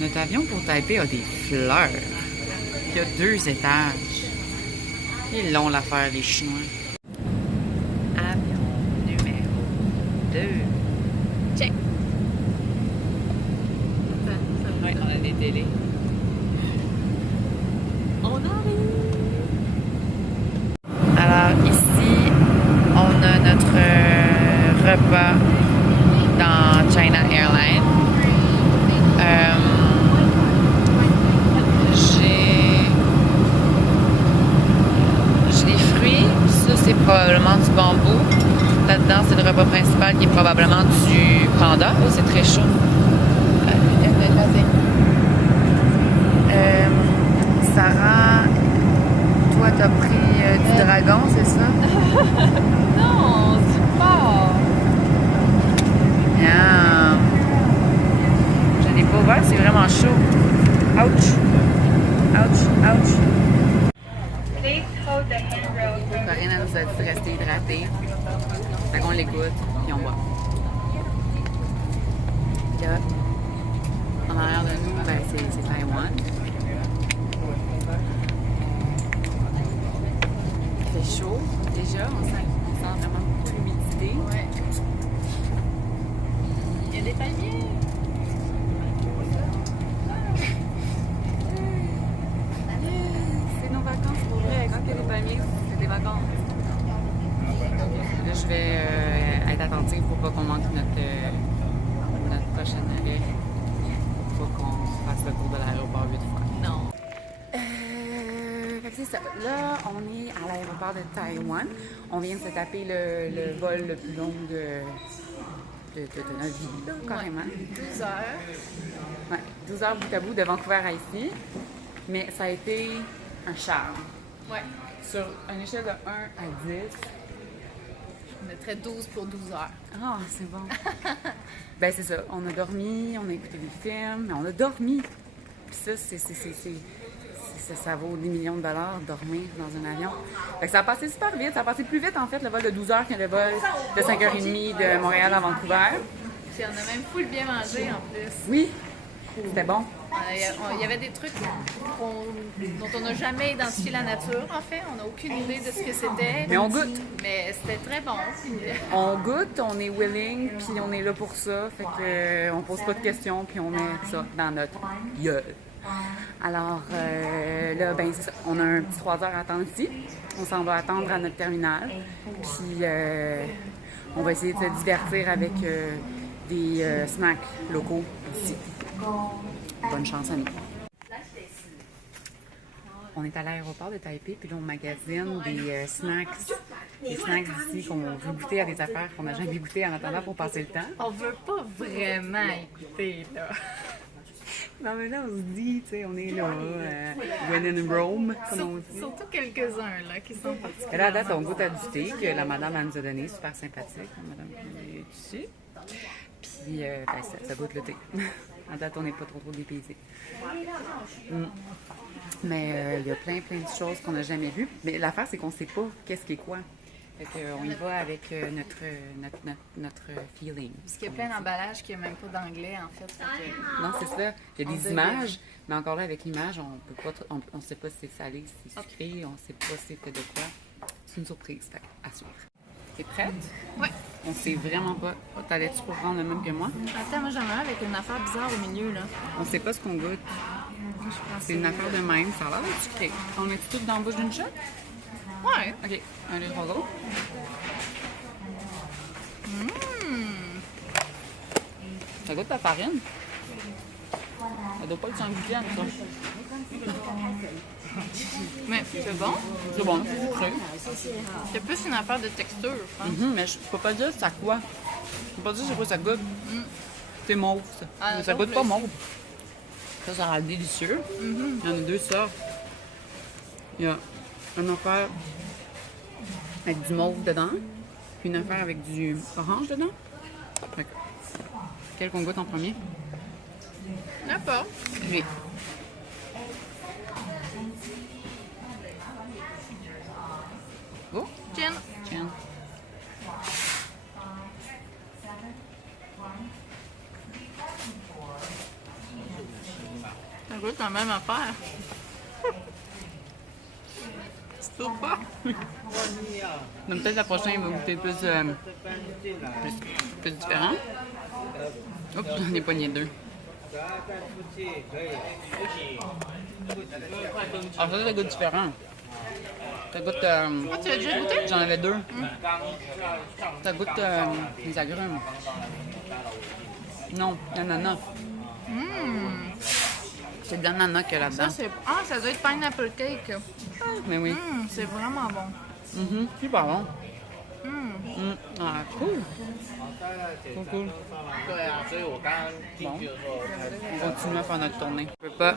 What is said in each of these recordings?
Notre avion pour Taipei a des fleurs. Il y a 2 étages. Ils l'ont l'affaire, les Chinois. Avion numéro 2. Check. Oui, on a des télés. On arrive. Alors ici, on a notre repas dans China Airlines. J'ai des fruits. Ça, c'est probablement du bambou. Là-dedans, c'est le repas principal qui est probablement du panda. Oh, c'est très chaud. Sarah, toi, t'as pris du dragon, c'est ça? Non, du porc. Miam. Je l'ai pas ouvert, c'est vraiment chaud. Ouch! Ouch! Ouch! Corinne, elle nous a dit de rester hydratée. Fait qu'on l'écoute, puis on boit. Là, en arrière de nous, ben, c'est Taïwan. Il fait chaud, déjà. On sent vraiment beaucoup d'humidité. Ouais. Il y a des palmiers. C'est nos vacances pour vrai. Quand il y a des palmiers, c'est des vacances. Là, je vais être attentive pour pas qu'on manque notre prochaine arrêt. Faut qu'on fasse le tour de l'aéroport 8 fois. Non. Fait que c'est ça. Là, on est à l'aéroport de Taïwan. On vient de se taper le vol le plus long de notre vie, là, carrément. 12 heures. Ouais, 12 heures bout à bout de Vancouver à ici. Mais ça a été un charme. Ouais. Sur une échelle de 1 à 10. Je mettrais 12 pour 12 heures. Ah, c'est bon. Ben, c'est ça. On a dormi, on a écouté des films, mais on a dormi. Puis ça, ça vaut des millions de dollars, dormir dans un avion. Fait que ça a passé super vite. Ça a passé plus vite, en fait, le vol de 12 heures que le vol de 5h30 de Montréal à Vancouver. Puis on a même full bien mangé en plus. Oui, c'était bon. Il y avait des trucs dont on n'a jamais identifié la nature, en fait. On n'a aucune idée de ce que c'était. Mais on goûte. Mais c'était très bon. Puis, On goûte, on est willing, puis on est là pour ça. Fait que on pose pas de questions, puis on met ça dans notre gueule. Alors là, ben c'est ça. On a un petit 3 heures à attendre ici. On s'en va attendre à notre terminal. Puis on va essayer de se divertir avec des snacks locaux ici. Bonne chance à nous. On est à l'aéroport de Taipei, puis là, on magasine des snacks. Des snacks d'ici qu'on veut goûter à des affaires qu'on n'a jamais goûté en attendant pour passer le temps. on veut pas vraiment écouter, là. Non, mais là, on se dit, tu sais, on est là, when in Rome, comme on dit. Surtout quelques-uns, là, qui sont particuliers. Et là, à date, on goûte à du thé que la madame elle nous a donné, super sympathique, la madame qui est ici. Puis, ben, ça goûte le thé. À date, on n'est pas trop dépaysés. Mais il y a plein de choses qu'on n'a jamais vues. Mais l'affaire, c'est qu'on ne sait pas qu'est-ce qui est quoi. Fait qu'on y va avec notre feeling. Parce qu'il y a plein d'emballages qui n'ont même pas d'anglais, en fait. Non, c'est ça. Il y a des images, mais encore là, avec l'image, on ne sait pas si c'est salé, si c'est sucré, on ne sait pas si c'est fait de quoi. C'est une surprise, fait à suivre. T'es prête? Ouais. On sait vraiment pas. T'allais-tu pour prendre le même que moi? Attends, moi j'en ai un avec une affaire bizarre au milieu, là. On sait pas ce qu'on goûte. C'est une affaire de même. Ça a l'air d'être sucré. On met tout dans la bouche d'une shot? Ouais. OK. Un, deux, trois, go. Ça goûte la farine. Ça doit pas être sans gluten, ça. Mais c'est bon. C'est bon, c'est sucré. C'est plus une affaire de texture, je pense. Mais je peux pas dire ça quoi. Je peux pas dire c'est quoi ça goûte. C'est mauve, ça. Ah, Mais ça goûte pas mauve. Ça a l'air délicieux. Il y en a 2 sortes. Il y a une affaire avec du mauve dedans, puis une affaire avec du orange dedans. Fait que, quel qu'on goûte en premier? D'accord. Oui. Go. Tiens. Tiens. goûte la même affaire. C'est trop pas. Donc peut-être la prochaine, il va goûter plus différent. Oups, j'en ai pogné 2. Alors ça goûte différent. Ça goûte... Ah, tu l'as déjà goûté? J'en avais 2. Ça goûte les agrumes. Non, l'ananas. C'est de l'ananas qu'il y a là-dedans. Ça, c'est... Ah, ça doit être pineapple cake. Mais oui. C'est vraiment bon. Super bon. Ah, cool. Cool. Bon. On continue à faire notre tournée. On peut pas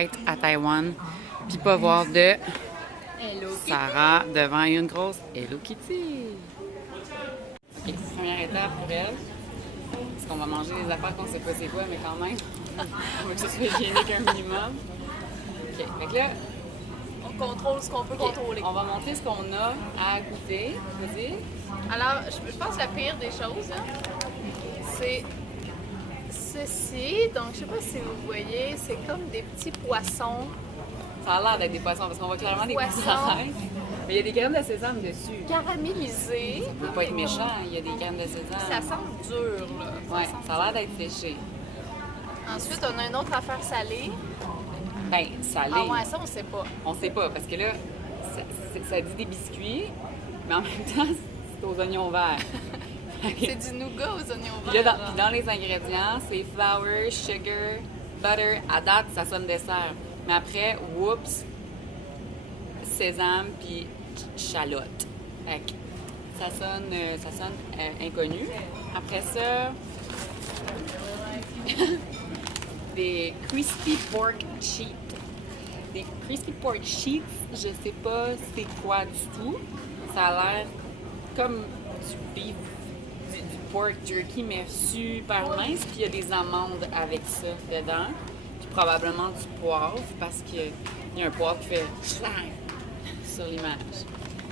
être à Taïwan puis pas voir de Sarah devant une grosse Hello Kitty. OK, première étape pour elle. Parce qu'on va manger des affaires qu'on sait pas c'est quoi, mais quand même, on veut que ce soit hygiénique un minimum. OK, fait que là, On contrôle ce qu'on peut contrôler. on va montrer ce qu'on a à goûter. Vas-y. Alors, je pense que la pire des choses, hein, c'est ceci. Donc, je sais pas si vous voyez, c'est comme des petits poissons. Ça a l'air d'être des poissons parce qu'on voit clairement des petits Poissons. oreilles. Mais il y a des graines de sésame dessus. Caramélisés. Ça peut pas être méchant, il y a des graines de sésame. Ça sent dur, là. Ouais, ça a l'air d'être séché. Ensuite, on a une autre affaire salée. Ben, salé. Ah ouais, ça, on sait pas. On sait pas parce que là, ça dit des biscuits, mais en même temps, c'est aux oignons verts. C'est du nougat aux oignons Puis là, verts. puis dans les ingrédients, c'est flour, sugar, butter. À date, ça sonne dessert. Mais après, whoops, sésame puis chalotte. Fait que ça sonne inconnu. Après ça, des crispy pork sheets. Des crispy pork sheets, je sais pas c'est quoi du tout. Ça a l'air comme du beef, du pork jerky, mais super mince. Puis il y a des amandes avec ça dedans. Puis probablement du poivre, parce qu'il y a un poivre qui fait schlang sur l'image.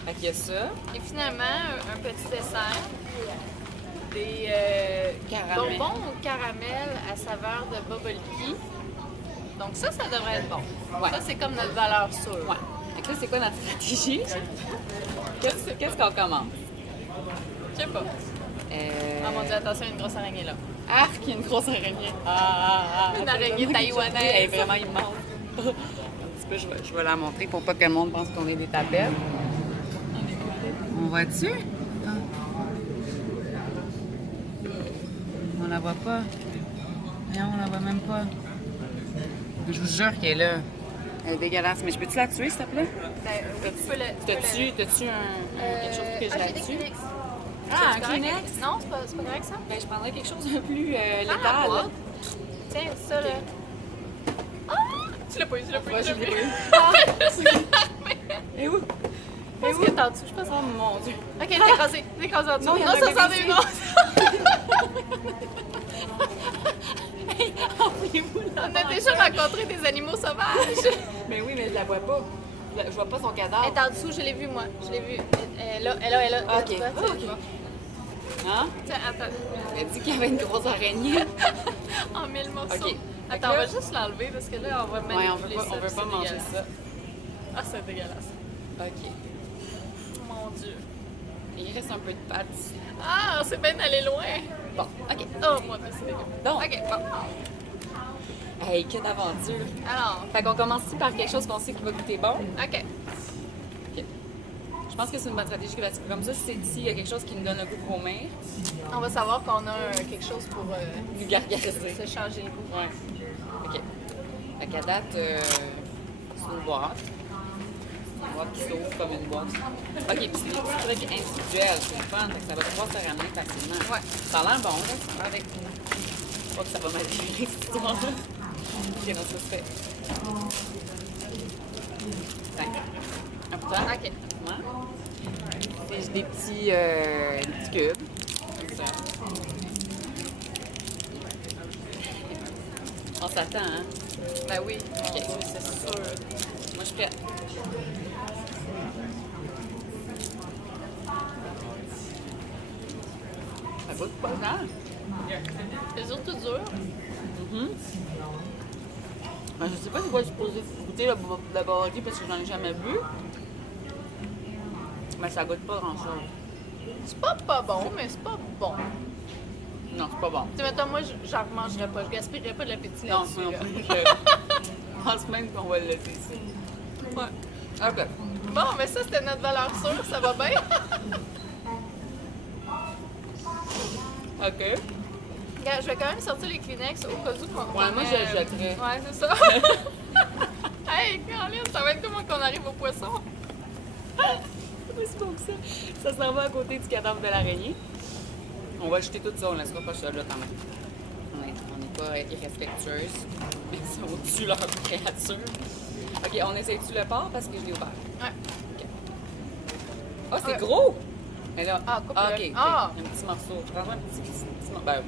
Fait qu'il y a ça. Et finalement, un petit dessert. Des Caramel. bonbons au caramel à saveur de bubble tea. Donc ça devrait être bon. Ouais. Ça, c'est comme notre valeur sûre. Ouais. Fait que là, c'est quoi notre stratégie? Qu'est-ce qu'on commence? Je sais pas. Ah mon Dieu, attention, il y a une grosse araignée là. Arc, il y a une grosse araignée. Une araignée taïwanaise. Elle est vraiment immense. Un petit peu, je vais la montrer pour pas que le monde pense qu'on est des tapettes. On voit dessus? On la voit pas. Non, on la voit même pas. Je vous jure qu'elle est là. Elle est dégueulasse. Mais je peux-tu la tuer, s'il te plaît? Ben, oui, tu peux le... T'as-tu quelque chose pour que je la j'ai des tue? Kleenex. Ah, un C'est correct? Kleenex? Non, c'est pas correct ça? Ben, je prendrais quelque chose de plus Ah, létal. boîte. Tiens, ça là. Ah! Tu l'as pas eu, tu l'as pas eu. Ouais, tu je l'as l'ai pas eu. eu. Et où? Je pense qu'elle est en dessous, je pense. Oh mon Dieu. Ok, t'es écrasé en dessous. Non, il y en a ça un s'en bébé est ici. non. Envoyez-vous là. On a déjà rencontré des animaux sauvages. Mais oui, mais je la vois pas. Je vois pas son cadavre. Elle est en dessous, je l'ai vue moi. Je l'ai vue. Elle est là. Ah, ok. Tu vois, tu Ah, ok. vois. Hein? Tiens, attends. Elle dit qu'il y avait une grosse araignée. En 1000 morceaux. Ok. Attends, Fait que on là- va juste l'enlever parce que là, on va Ouais, manipuler on veut pas ça. manger dégueulasse. ça. Ah, c'est dégueulasse. Ok. Mon Dieu. Il reste un peu de pâte ici. Ah, c'est bien d'aller loin. Bon, ok. Oh, mon Dieu, c'est dégueu. Donc, Ok, bon. hey, quelle aventure. Alors, Fait qu'on commence ici par quelque chose qu'on sait qui va goûter bon. ok. Ok. Je pense que c'est une bonne stratégie que comme ça, s'il y a quelque chose qui nous donne un goût de vomir, On va savoir qu'on a quelque chose pour nous gargariser. se changer le goût. Ouais. OK. Fait qu'à date, c'est une boîte. C'est une boîte qui s'ouvre comme une boîte. OK, puis c'est des petits trucs individuels, c'est le fun. Fait que ça va pouvoir se ramener facilement. Ouais. Ça a l'air bon, là. Ça a l'air d'être... Je crois que ça va mal virer, cette histoire-là. OK, donc ça se fait. Tac. Un peu. Ok. Des petits cubes. Comme ça. On s'attend, hein? Ben oui, mon Dieu, c'est sûr. Moi, je suis prête. Ça goûte pas mal. C'est surtout dur. Ben, je sais pas c'est quoi supposé goûter le bubble parce que j'en ai jamais bu. Mais ça goûte pas grand-chose. C'est pas bon, mais c'est pas bon. Non, c'est pas bon. Tu sais, mettons, moi, j'en remangerais pas. Je gaspillerais pas de l'appétit Non, là-dessus. non là. plus. Je pense même qu'on va le laisser ici. Ouais. OK. Bon, mais ça, c'était notre valeur sûre. Ça va bien? OK. Regarde, je vais quand même sortir les Kleenex au cas où qu'on... Ouais, moi, je le jetterais. Ouais, c'est ça. Hey, Caroline, ça va être comment qu'on arrive au poisson? C'est aussi bon que ça. Ça s'en va à côté du cadavre de l'araignée. On va jeter tout ça, on laissera pas ça là quand même. On n'est pas irrespectueuse. Mais si on tue leur créature. OK, on essaie-tu le porc parce que je l'ai ouvert? Ouais. OK. Ah, c'est Ouais. gros! Mais là, Ah, coupe-le. OK. Ah. Un petit morceau. Prends-toi un petit morceau. Ben,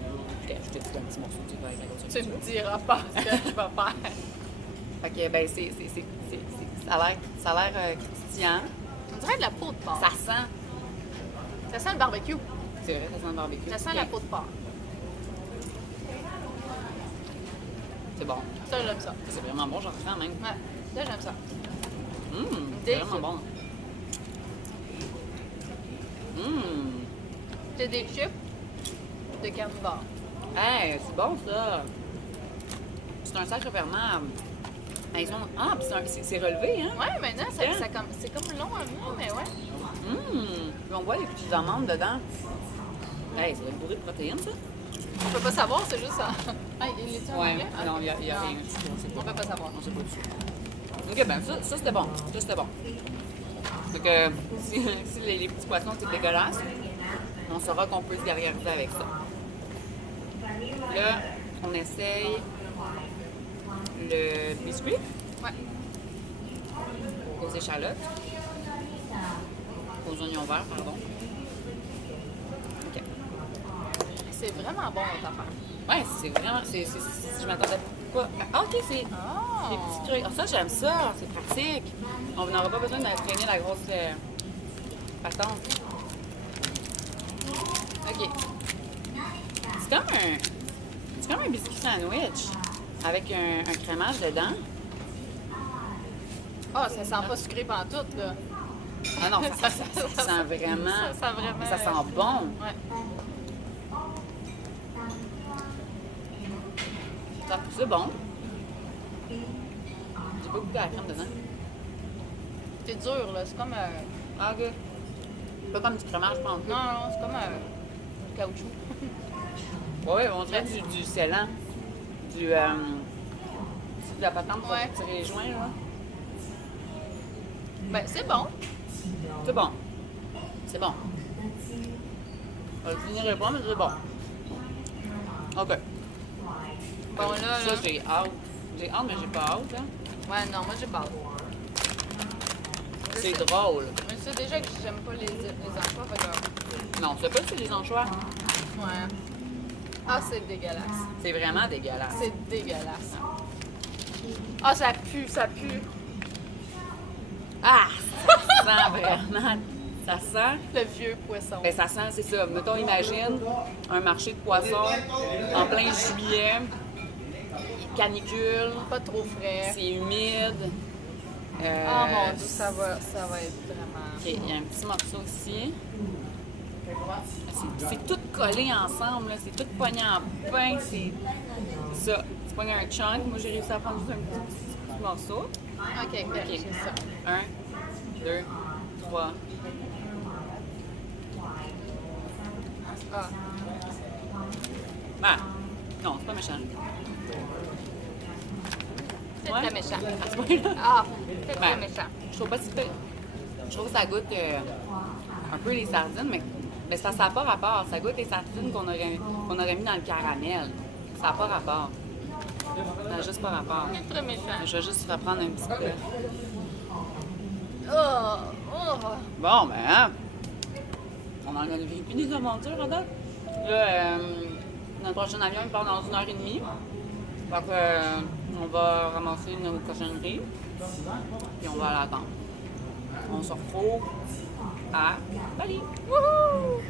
je t'ai dit un petit morceau, tu vas avec la grosse Tu me diras pas ce que je vais faire. Fait que, ben, ça a l'air croustillant. On dirait de la peau de porc. Ça sent. Ça sent le barbecue. C'est vrai, ça sent le barbecue. Ça sent la peau de porc. C'est bon. Ça, j'aime ça. C'est vraiment bon, j'en prends même. Ouais, ça, j'aime ça. C'est Délicieux. vraiment bon. C'est des chips de carnivore. Hey, c'est bon ça. C'est un sacre ferment. Ah, puis c'est relevé, hein? Ouais, maintenant, c'est comme long à venir, mais ouais. Puis on voit les petites amandes dedans. Hey, ça va être bourré de protéines, ça? On peut pas savoir, c'est juste ça. Ah, il est en anglais? Ah, non, il y a rien. On peut pas savoir. On sait pas du tout. Ok, ben ça c'était bon. Ça c'était bon. Donc, si les petits poissons c'est dégueulasse, on saura qu'on peut se gargariser avec ça. Là, on essaye le biscuit Ouais. aux échalotes, aux oignons verts, pardon. Ok. C'est vraiment bon, notre affaire. Ouais, c'est vraiment. Je m'attendais pas. Ah, ok, c'est. Ah! Des petits trucs. Ah, ça, j'aime ça. C'est pratique. On n'aura pas besoin de traîner la grosse patente. OK. C'est comme un biscuit sandwich avec un crémage dedans. Ah, ça sent pas sucré pantoute, là. Ah non, ça sent vraiment. Ça sent vraiment. Mais ça sent bon. Ouais. C'est bon. J'ai pas goûté la crème dedans. C'est dur, là. C'est comme Ah, OK. Pas comme du crémage, je pense. Non, non, c'est comme du caoutchouc. Ouais, on dirait du scellant. C'est de la patente pour Ouais. tirer les joints, là. Ben, c'est bon. C'est bon. C'est bon. Je le finirai pas, mais c'est bon. OK. Bon, là, Ça, là. j'ai hâte. J'ai hâte, mais j'ai pas hâte, hein. Ouais, non, moi, j'ai pas hâte. C'est drôle. Mais c'est déjà que j'aime pas les anchois, fait que... Non, c'est pas c'est les anchois. Ouais. Ah, c'est dégueulasse. C'est vraiment dégueulasse. C'est dégueulasse. Ah, ça pue, ça pue. Ah! Ça sent vraiment. Ça sent. Le vieux poisson. Ben, ça sent, c'est ça. Mettons, imagine un marché de poissons en plein juillet, canicule, Pas trop frais. c'est humide. Ah mon Dieu, ça va être vraiment... OK, il y a un petit morceau ici. C'est tout collé ensemble, là. C'est tout pogné en pain. C'est ça. Tu pognes un chunk. Moi, j'ai réussi à prendre juste un petit morceau. Ok, c'est ça. 1, 2, 3. Ah. Ah! Non, c'est pas méchant. C'est Ouais. très méchant. À ce point-là. Ah, c'est très Ben, méchant. Je trouve pas si pire. Je trouve que ça goûte un peu les sardines, mais ça n'a pas rapport. Ça goûte les sardines qu'on aurait mis dans le caramel. Ça n'a pas rapport. Ça n'a juste pas rapport. C'est très méchant. Je vais juste reprendre un petit peu. Oh, oh. Bon, ben, hein? On en a vécu des aventures, en date. Là, notre prochain avion, il part dans 1h30. Donc, on va ramasser nos cochonneries. Puis on va aller attendre. On se retrouve à Bali. Wouhou!